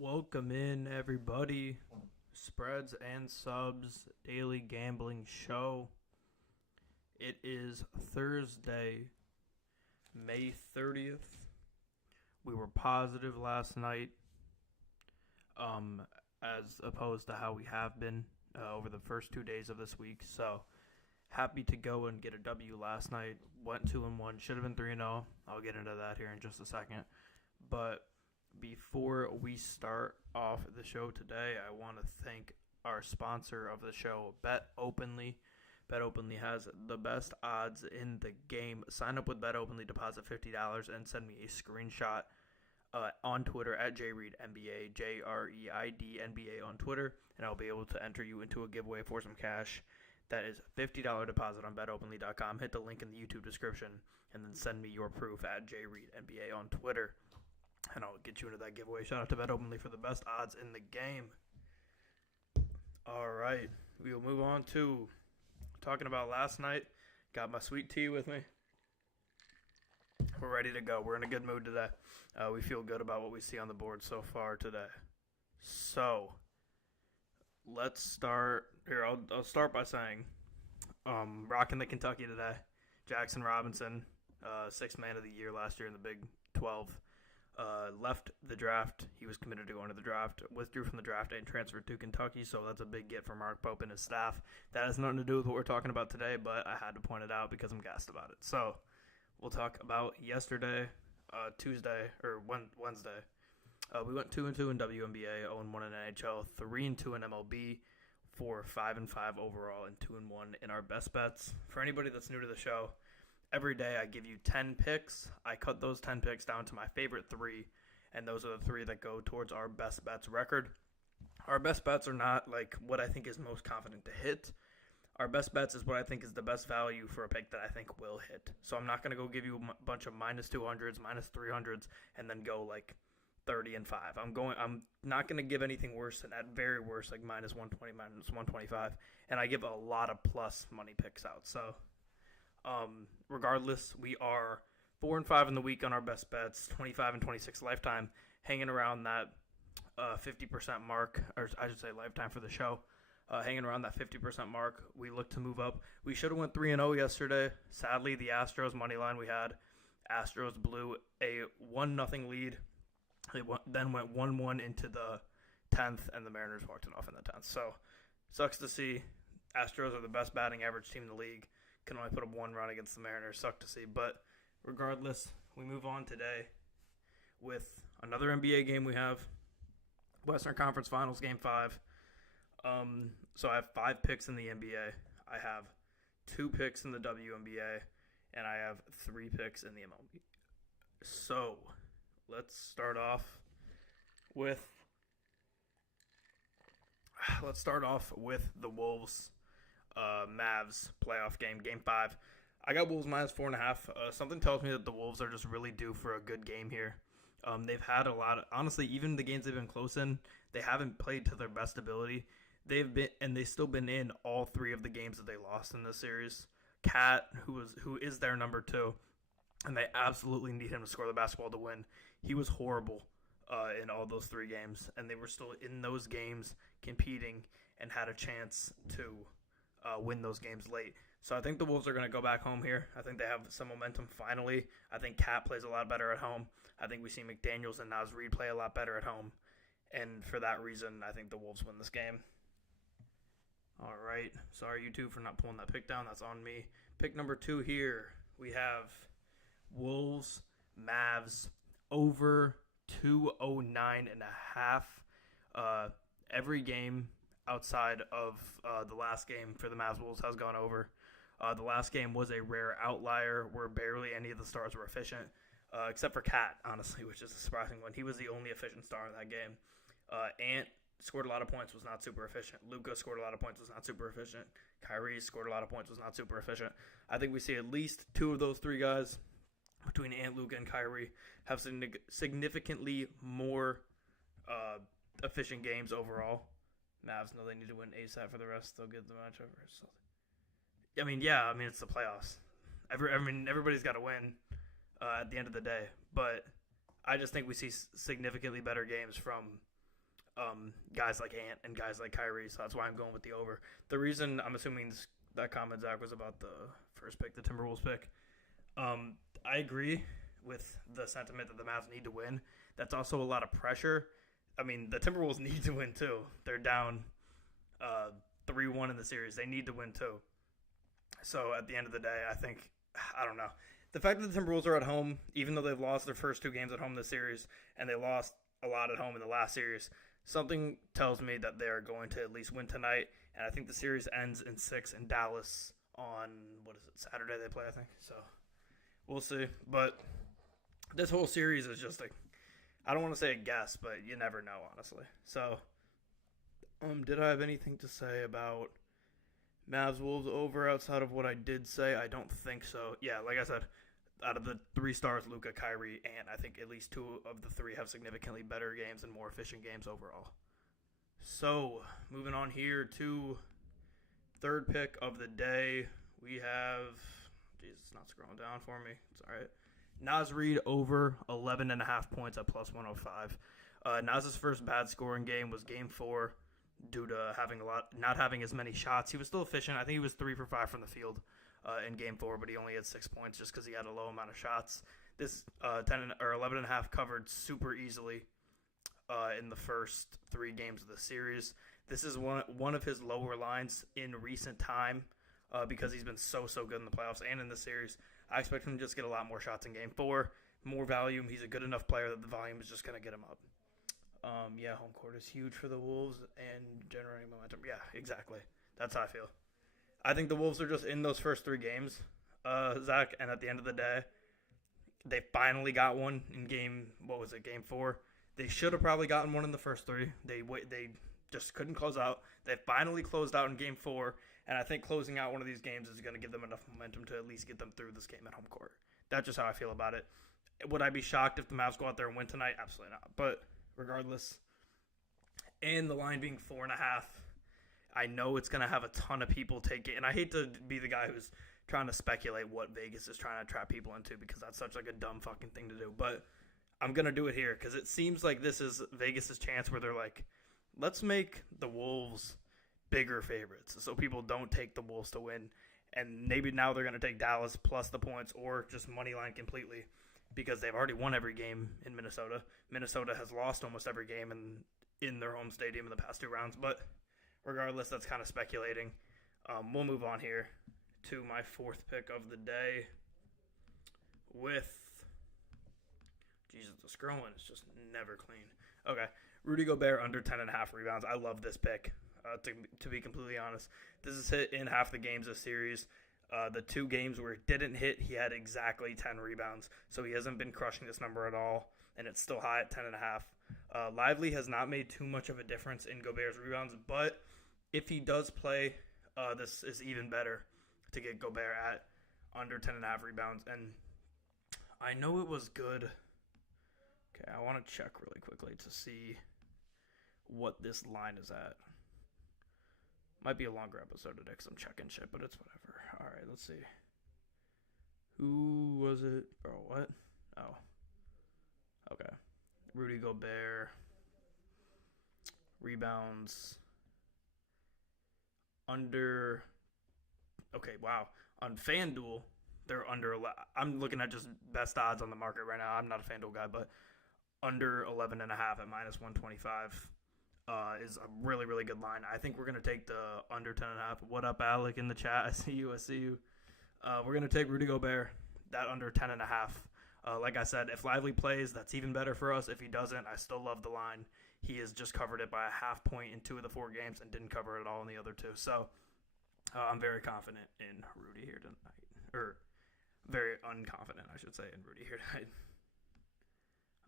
Welcome in, everybody. Spreads and Subs Daily Gambling Show. It is Thursday, May 30th. We were positive last night, as opposed to how we have been over the first 2 days of this week. So, happy to go and get a W last night. Went 2-1, should have been 3-0. I'll get into that here in just a second. But before we start off the show today, I want to thank our sponsor of the show, Bet Openly. Bet Openly has the best odds in the game. Sign up with Bet Openly, deposit $50, and send me a screenshot on Twitter at JReedNBA, JREIDNBA on Twitter, and I'll be able to enter you into a giveaway for some cash. That is a $50 deposit on BetOpenly.com. Hit the link in the YouTube description, and then send me your proof at JReedNBA on Twitter, and I'll get you into that giveaway. Shout out to Bet Openly for the best odds in the game. All right, we will move on to talking about last night. Got my sweet tea with me. We're ready to go. We're in a good mood today. We feel good about what we see on the board so far today. So, let's start here. I'll start by saying, rocking the Kentucky today. Jackson Robinson, sixth man of the year last year in the Big 12. Left the draft. He was committed to going to the draft, withdrew from the draft, and transferred to Kentucky, so that's a big get for Mark Pope and his staff. That has nothing to do with what we're talking about today, but I had to point it out because I'm gassed about it. So, we'll talk about yesterday, Wednesday. We went 2-2 in WNBA, 0-1 in NHL, 3-2 in MLB, for 5-5 overall, and 2-1 in our best bets. For anybody that's new to the show, every day I give you 10 picks. I cut those 10 picks down to my favorite 3, and those are the 3 that go towards our best bets record. Our best bets are not like what I think is most confident to hit. Our best bets is what I think is the best value for a pick that I think will hit. So I'm not going to go give you a bunch of minus 200s, minus 300s, and then go like 30-5. I'm not going to give anything worse than, at very worst, like minus 120, minus 125, and I give a lot of plus money picks out. So, regardless, we are 4-5 in the week on our best bets, 25-26 lifetime, hanging around that 50% mark, or I should say lifetime for the show, hanging around that 50% mark. We look to move up. We should have went 3-0 yesterday. Sadly, the Astros money line we had, Astros blew a 1-0 lead. They then went 1-1 into the 10th, and the Mariners walked it off in the 10th. So, sucks to see. Astros are the best batting average team in the league. Can only put up 1 run against the Mariners. Suck to see. But regardless, we move on today with another NBA game we have. Western Conference Finals Game 5. So I have 5 picks in the NBA. I have 2 picks in the WNBA. And I have 3 picks in the MLB. So, let's start off with the Wolves Mavs playoff game, Game 5. I got Wolves minus 4.5. Something tells me that the Wolves are just really due for a good game here. They've had a lot of, honestly, even the games they've been close in, they haven't played to their best ability. They've still been in all 3 of the games that they lost in this series. Cat, who is their number 2, and they absolutely need him to score the basketball to win. He was horrible in all those 3 games, and they were still in those games competing and had a chance to win those games late. So I think the Wolves are going to go back home here. I think they have some momentum finally. I think Cat plays a lot better at home. I think we see McDaniels and Naz Reid play a lot better at home. And for that reason, I think the Wolves win this game. All right. Sorry, you two, for not pulling that pick down. That's on me. Pick number 2 here. We have Wolves, Mavs, over 209.5. Every game outside of the last game for the Mavs-Wolves has gone over. The last game was a rare outlier where barely any of the stars were efficient, except for Cat, honestly, which is a surprising one. He was the only efficient star in that game. Ant scored a lot of points, was not super efficient. Luka scored a lot of points, was not super efficient. Kyrie scored a lot of points, was not super efficient. I think we see at least 2 of those 3 guys between Ant, Luka, and Kyrie have significantly more efficient games overall. Mavs know they need to win ASAP for the rest. They'll get the match over. So, it's the playoffs. Everybody's got to win at the end of the day. But I just think we see significantly better games from guys like Ant and guys like Kyrie, so that's why I'm going with the over. The reason I'm assuming that comment, Zach, was about the first pick, the Timberwolves pick. I agree with the sentiment that the Mavs need to win. That's also a lot of pressure. I mean, the Timberwolves need to win too. They're down 3-1 in the series. They need to win too. So at the end of the day, I don't know. The fact that the Timberwolves are at home, even though they've lost their first 2 games at home this series, and they lost a lot at home in the last series, something tells me that they are going to at least win tonight. And I think the series ends in 6 in Dallas on, Saturday they play, I think. So we'll see. But this whole series is just I don't want to say a guess, but you never know, honestly. So, did I have anything to say about Mavs-Wolves over outside of what I did say? I don't think so. Yeah, like I said, out of the 3 stars, Luka, Kyrie, and I think at least 2 of the 3 have significantly better games and more efficient games overall. So, moving on here to third pick of the day, we have, it's not scrolling down for me. It's all right. Naz Reid over 11.5 points at plus 105. Naz's first bad scoring game was game 4 due to not having as many shots. He was still efficient. I think he was 3 for 5 from the field in game 4, but he only had 6 points just because he had a low amount of shots. This 11.5 covered super easily in the first 3 games of the series. This is one of his lower lines in recent time because he's been so good in the playoffs and in the series. I expect him to just get a lot more shots in game 4, more volume. He's a good enough player that the volume is just going to get him up. Home court is huge for the Wolves and generating momentum. Yeah, exactly. That's how I feel. I think the Wolves are just in those first 3 games, Zach, and at the end of the day, they finally got one in game 4. They should have probably gotten one in the first 3. They just couldn't close out. They finally closed out in game 4, and I think closing out one of these games is going to give them enough momentum to at least get them through this game at home court. That's just how I feel about it. Would I be shocked if the Mavs go out there and win tonight? Absolutely not. But regardless, and the line being 4.5, I know it's going to have a ton of people take it. And I hate to be the guy who's trying to speculate what Vegas is trying to trap people into because that's such a dumb fucking thing to do. But I'm going to do it here because it seems like this is Vegas' chance where they're like, let's make the Wolves bigger favorites so people don't take the Wolves to win. And maybe now they're going to take Dallas plus the points or just money line completely because they've already won every game in Minnesota. Minnesota has lost almost every game in their home stadium in the past 2 rounds. But regardless, that's kind of speculating. We'll move on here to my 4th pick of the day with, Jesus, the scrolling is just never clean. Okay, Rudy Gobert under 10.5 rebounds. I love this pick, to be completely honest. This is hit in half the games of series. The 2 games where it didn't hit, he had exactly 10 rebounds. So he hasn't been crushing this number at all, and it's still high at 10.5. Lively has not made too much of a difference in Gobert's rebounds, but if he does play, this is even better to get Gobert at under 10.5 rebounds. And I know it was good. Okay, I want to check really quickly to see what this line is at. Might be a longer episode today because I'm checking shit, but it's whatever. All right, let's see. Who was it? Bro, what? Oh. Okay. Rudy Gobert. Rebounds. Under. Okay, wow. On FanDuel, they're under. I'm looking at just best odds on the market right now. I'm not a FanDuel guy, but under 11.5 at minus 125. Is a really, really good line. I think we're going to take the under 10.5. What up, Alec, in the chat? I see you. We're going to take Rudy Gobert, that under 10.5. Like I said, if Lively plays, that's even better for us. If he doesn't, I still love the line. He has just covered it by a half point in 2 of the 4 games and didn't cover it at all in the other 2. So I'm very confident in Rudy here tonight. Or very unconfident, I should say, in Rudy here tonight.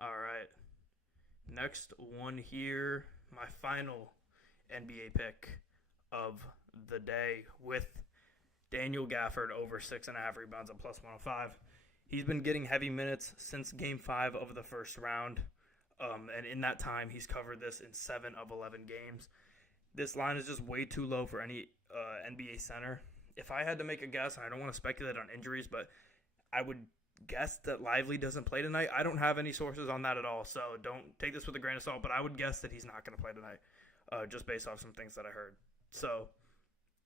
All right. Next one here. My final NBA pick of the day with Daniel Gafford over 6.5 rebounds at plus 105. He's been getting heavy minutes since game 5 of the first round. And in that time, he's covered this in 7 of 11 games. This line is just way too low for any NBA center. If I had to make a guess, and I don't want to speculate on injuries, but I would guessed that Lively doesn't play tonight. I don't have any sources on that at all, so don't take this with a grain of salt, but I would guess that he's not going to play tonight, just based off some things that I heard. So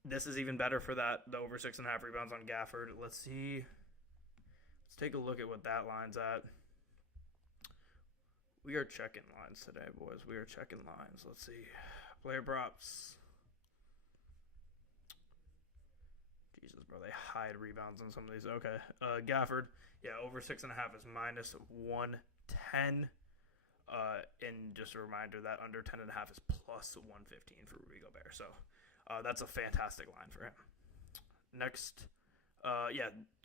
this is even better for that, the over 6.5 rebounds on Gafford. Let's see. Let's take a look at what that line's at. We are checking lines today, boys. We are checking lines. Let's see. Player props. Jesus, bro. They hide rebounds on some of these. Okay. Gafford. Yeah, over 6.5 is minus 110. And just a reminder that under 10.5 is plus 115 for Rudy Gobert. So that's a fantastic line for him. Next.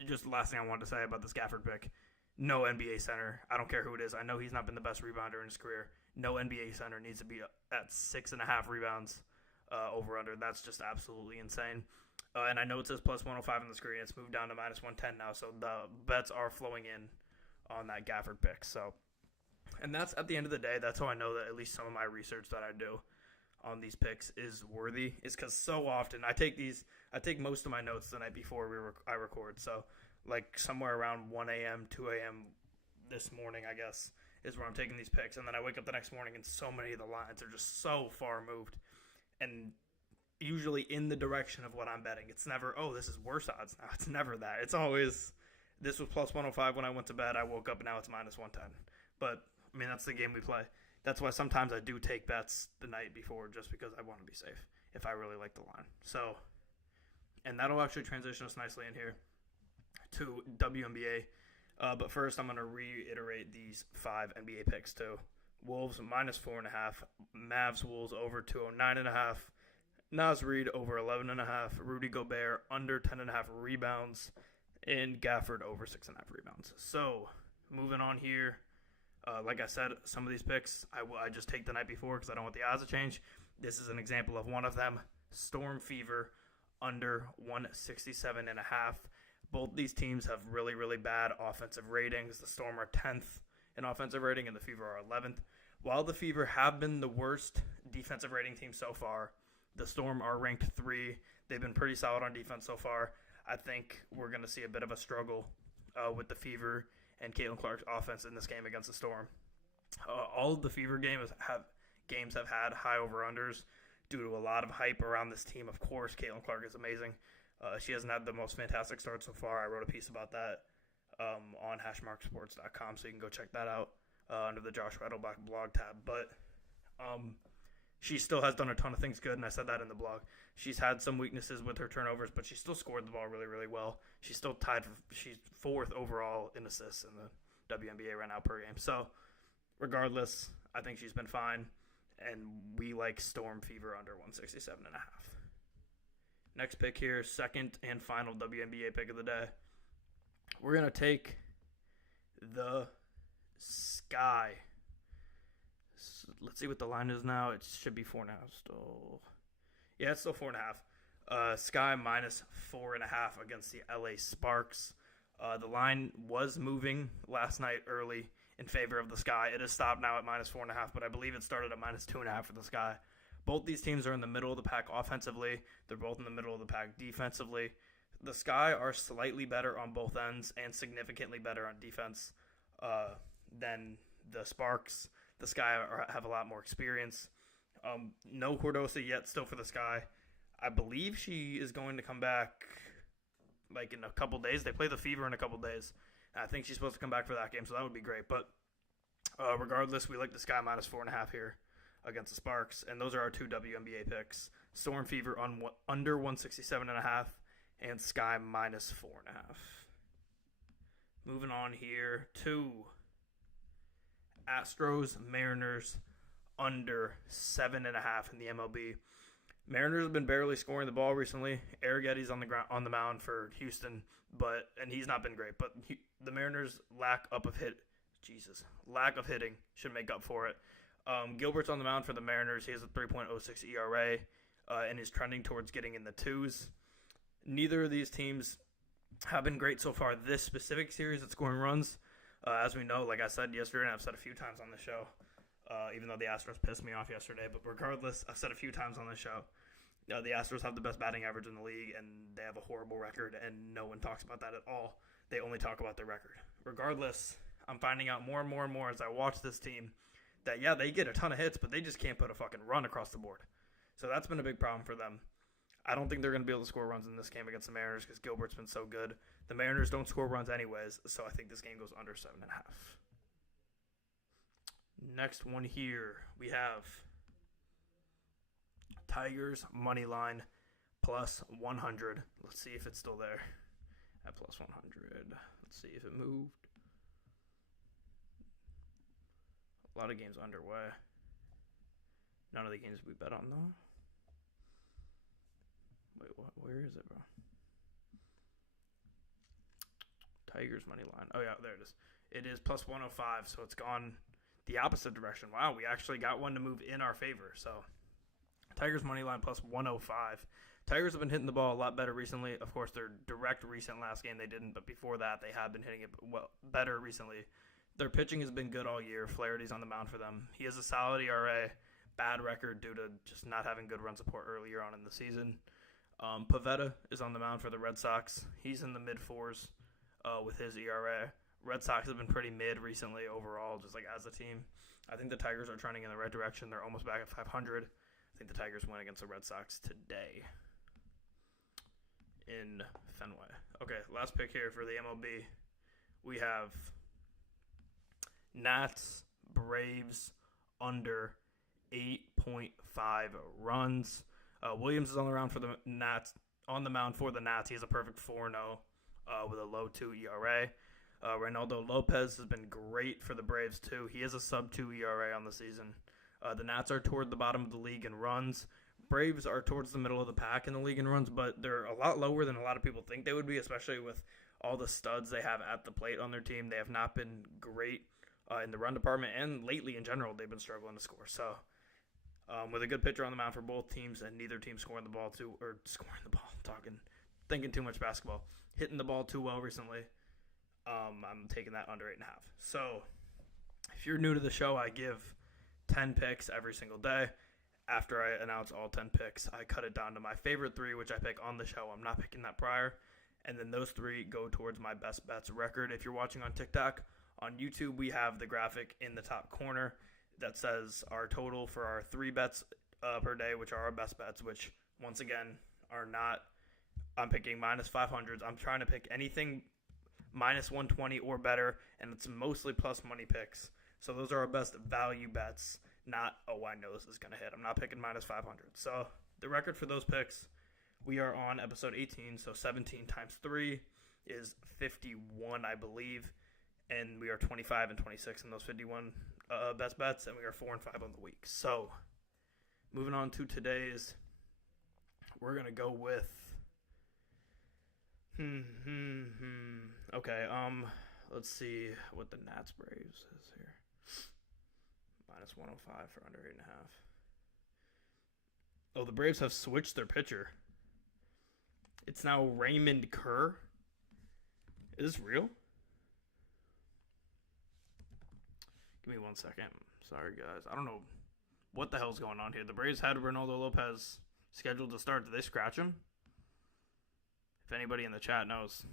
Just the last thing I wanted to say about this Gafford pick. No NBA center. I don't care who it is. I know he's not been the best rebounder in his career. No NBA center needs to be at 6.5 rebounds over under. That's just absolutely insane. And I know it says plus 105 on the screen. It's moved down to minus 110 now. So the bets are flowing in on that Gafford pick. So, and that's at the end of the day. That's how I know that at least some of my research that I do on these picks is worthy. Is because so often I take most of my notes the night before I record. So like somewhere around 1 a.m., 2 a.m. this morning, I guess, is where I'm taking these picks. And then I wake up the next morning and so many of the lines are just so far moved. And usually in the direction of what I'm betting. It's never, oh, this is worse odds now. It's never that. It's always, this was plus 105 when I went to bed. I woke up and now it's minus 110. But, I mean, that's the game we play. That's why sometimes I do take bets the night before just because I want to be safe if I really like the line. So, and that'll actually transition us nicely in here to WNBA. But first, I'm going to reiterate these 5 NBA picks too. Wolves minus 4.5, Mavs-Wolves over 209.5, Naz Reid over 11.5, Rudy Gobert under 10.5 rebounds, and Gafford over 6.5 rebounds. So, moving on here, like I said, some of these picks I just take the night before because I don't want the odds to change. This is an example of one of them. Storm Fever under 167.5. Both these teams have really, really bad offensive ratings. The Storm are 10th in offensive rating, and the Fever are 11th. While the Fever have been the worst defensive rating team so far, the Storm are ranked 3. They've been pretty solid on defense so far. I think we're going to see a bit of a struggle with the Fever and Caitlin Clark's offense in this game against the Storm. All of the Fever games have had high over-unders due to a lot of hype around this team. Of course, Caitlin Clark is amazing. She hasn't had the most fantastic start so far. I wrote a piece about that on hashmarksports.com, so you can go check that out under the Josh Reddleback blog tab. But she still has done a ton of things good, and I said that in the blog. She's had some weaknesses with her turnovers, but she still scored the ball really, really well. She's still she's 4th overall in assists in the WNBA right now per game. So regardless, I think she's been fine, and we like Storm Fever under 167.5. Next pick here, second and final WNBA pick of the day. We're going to take the Sky. Let's see what the line is now. It should be 4.5 still. Yeah, it's still 4.5. Sky minus 4.5 against the LA Sparks. The line was moving last night early in favor of the Sky. It has stopped now at minus 4.5, but I believe it started at minus 2.5 for the Sky. Both these teams are in the middle of the pack offensively. They're both in the middle of the pack defensively. The Sky are slightly better on both ends and significantly better on defense than the Sparks. The Sky have a lot more experience. No Cordosa yet still for the Sky. I believe she is going to come back like in a couple days. They play the Fever in a couple days. I think she's supposed to come back for that game, so that would be great. But regardless, we like the Sky minus 4.5 here against the Sparks. And those are our 2 WNBA picks. Storm Fever under 167.5 and Sky minus 4.5. Moving on here to Astros Mariners under 7.5 in the MLB. Mariners have been barely scoring the ball recently. Arrieta's on the mound for Houston, and he's not been great. But the Mariners' lack of hitting should make up for it. Gilbert's on the mound for the Mariners. He has a 3.06 ERA and is trending towards getting in the 2s. Neither of these teams have been great so far this specific series at scoring runs. As we know, like I said yesterday, and I've said a few times on the show, even though the Astros pissed me off yesterday, but regardless, I've said a few times on the show, the Astros have the best batting average in the league, and they have a horrible record, and no one talks about that at all. They only talk about their record. regardless, I'm finding out more and more and more as I watch this team that, yeah, they get a ton of hits, but they just can't put a fucking run across the board. So that's been a big problem for them. I don't think they're going to be able to score runs in this game against the Mariners because Gilbert's been so good. The Mariners don't score runs anyways, so I think this game goes under 7.5. Next one here, we have Tigers money line plus 100. Let's see if it's still there at plus 100. Let's see if it moved. A lot of games underway. None of the games we bet on, though. Wait, what? Where is it, bro? Tigers money line. Oh, yeah, there it is. It is plus 105, so it's gone the opposite direction. Wow, we actually got one to move in our favor. So, Tigers money line plus 105. Tigers have been hitting the ball a lot better recently. Of course, their direct recent last game they didn't, but before that, they have been hitting it better recently. Their pitching has been good all year. Flaherty's on the mound for them. He has a solid ERA, bad record due to just not having good run support earlier on in the season. Pivetta is on the mound for the Red Sox. He's in the mid-4s with his ERA. Red Sox have been pretty mid recently overall, just like as a team. I think the Tigers are trending in the right direction. They're almost back at 500. I think the Tigers win against the Red Sox today in Fenway. Okay, last pick here for the MLB. We have Nats, Braves, under 8.5 runs. Williams is on the mound for the Nats. On the mound for the Nats, he has a perfect 4-0 with a low 2 ERA. Reynaldo Lopez has been great for the Braves too. He has a sub-2 ERA on the season. The Nats are toward the bottom of the league in runs. Braves are towards the middle of the pack in the league in runs, but they're a lot lower than a lot of people think they would be, especially with all the studs they have at the plate on their team. They have not been great in the run department, and lately in general, they've been struggling to score. So, with a good pitcher on the mound for both teams, and neither team scoring the ball thinking too much basketball, hitting the ball too well recently, I'm taking that under 8.5. So, if you're new to the show, I give 10 picks every single day. After I announce all 10 picks, I cut it down to my favorite 3, which I pick on the show. I'm not picking that prior. And then those 3 go towards my best bets record. If you're watching on TikTok, on YouTube, we have the graphic in the top corner that says our total for our 3 bets per day, which are our best bets, which, once again, are not – I'm picking minus 500s. I'm trying to pick anything minus 120 or better, and it's mostly plus money picks. So those are our best value bets, not, oh, I know this is going to hit. I'm not picking minus 500. So the record for those picks, we are on episode 18, so 17 times 3 is 51, I believe. And we are 25 and 26 in those 51 best bets, and we are 4 and 5 on the week. So, moving on to today's, we're gonna go with. Okay. Let's see what the Nats Braves is here. Minus 105 for under 8.5. Oh, the Braves have switched their pitcher. It's now Raymond Kerr. Is this real? Give me 1 second. Sorry, guys. I don't know what the hell's going on here. The Braves had Reynaldo Lopez scheduled to start. Did they scratch him? If anybody in the chat knows,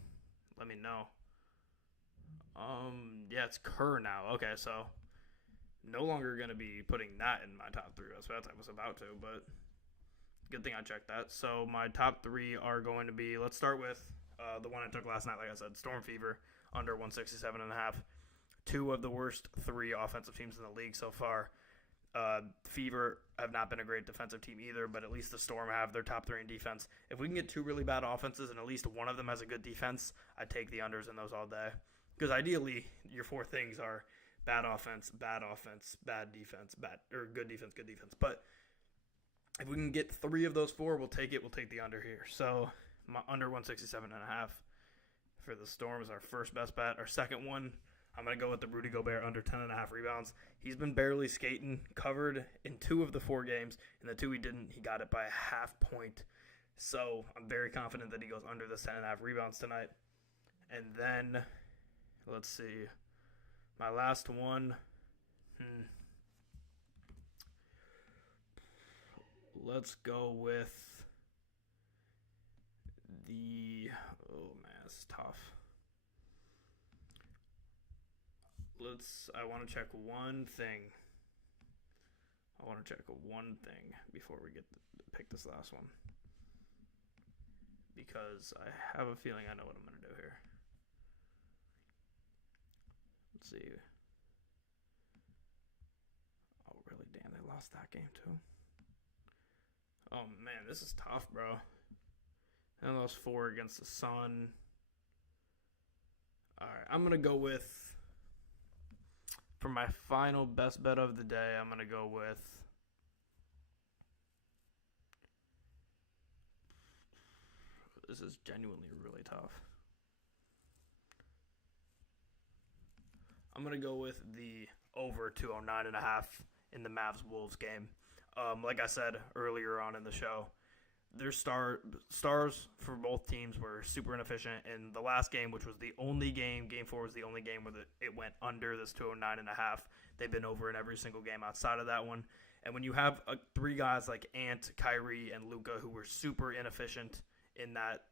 let me know. Yeah, it's Kerr now. Okay, so no longer going to be putting that in my top 3. That's what I was about to, but good thing I checked that. So my top 3 are going to be, let's start with the one I took last night, like I said, Storm Fever, under 167.5. 2 of the worst 3 offensive teams in the league so far. Fever have not been a great defensive team either, but at least the Storm have their top 3 in defense. If we can get 2 really bad offenses and at least one of them has a good defense, I'd take the unders in those all day. Because ideally, your 4 things are bad offense, bad defense, good defense, good defense. But if we can get 3 of those 4, we'll take it. We'll take the under here. So my under 167.5 for the Storm is our first best bet. Our second one, I'm going to go with the Rudy Gobert under 10.5 rebounds. He's been barely skating, covered in 2 of the 4 games. In the 2 he didn't, he got it by a half point. So I'm very confident that he goes under this 10.5 rebounds tonight. And then, let's see, my last one. Let's go with the, oh man, it's tough. I want to check one thing. Before we pick this last one. Because I have a feeling I know what I'm going to do here. Let's see. Oh, really? Damn, they lost that game too. Oh, man, this is tough, bro. They lost 4 against the Sun. All right, I'm going to go with, for my final best bet of the day, I'm going to go with, this is genuinely really tough. I'm going to go with the over 209.5 in the Mavs-Wolves game. Like I said earlier on in the show, their stars for both teams were super inefficient. In the last game, which was the only game, Game 4 was the only game where it went under this 209.5. They've been over in every single game outside of that one. And when you have 3 guys like Ant, Kyrie, and Luka who were super inefficient in that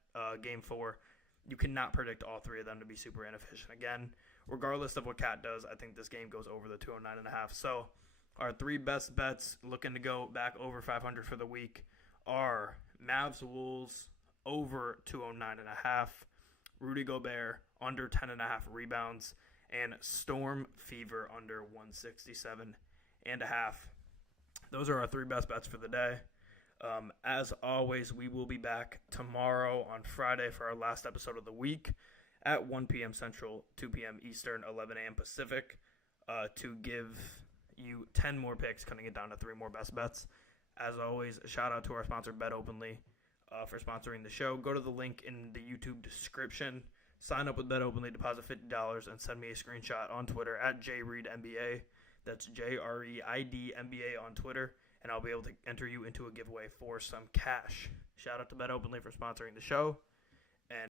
Game 4, you cannot predict all 3 of them to be super inefficient again. Regardless of what Cat does, I think this game goes over the 209.5. So our 3 best bets looking to go back over 500 for the week are Mavs-Wolves over 209.5, Rudy Gobert under 10.5 rebounds, and Storm Fever under 167.5. Those are our 3 best bets for the day. As always, we will be back tomorrow on Friday for our last episode of the week at 1 p.m. Central, 2 p.m. Eastern, 11 a.m. Pacific, to give you 10 more picks, cutting it down to 3 more best bets. As always, a shout out to our sponsor, Bet Openly, for sponsoring the show. Go to the link in the YouTube description. Sign up with Bet Openly, deposit $50, and send me a screenshot on Twitter at JReedNBA. That's JREIDNBA on Twitter, and I'll be able to enter you into a giveaway for some cash. Shout out to Bet Openly for sponsoring the show.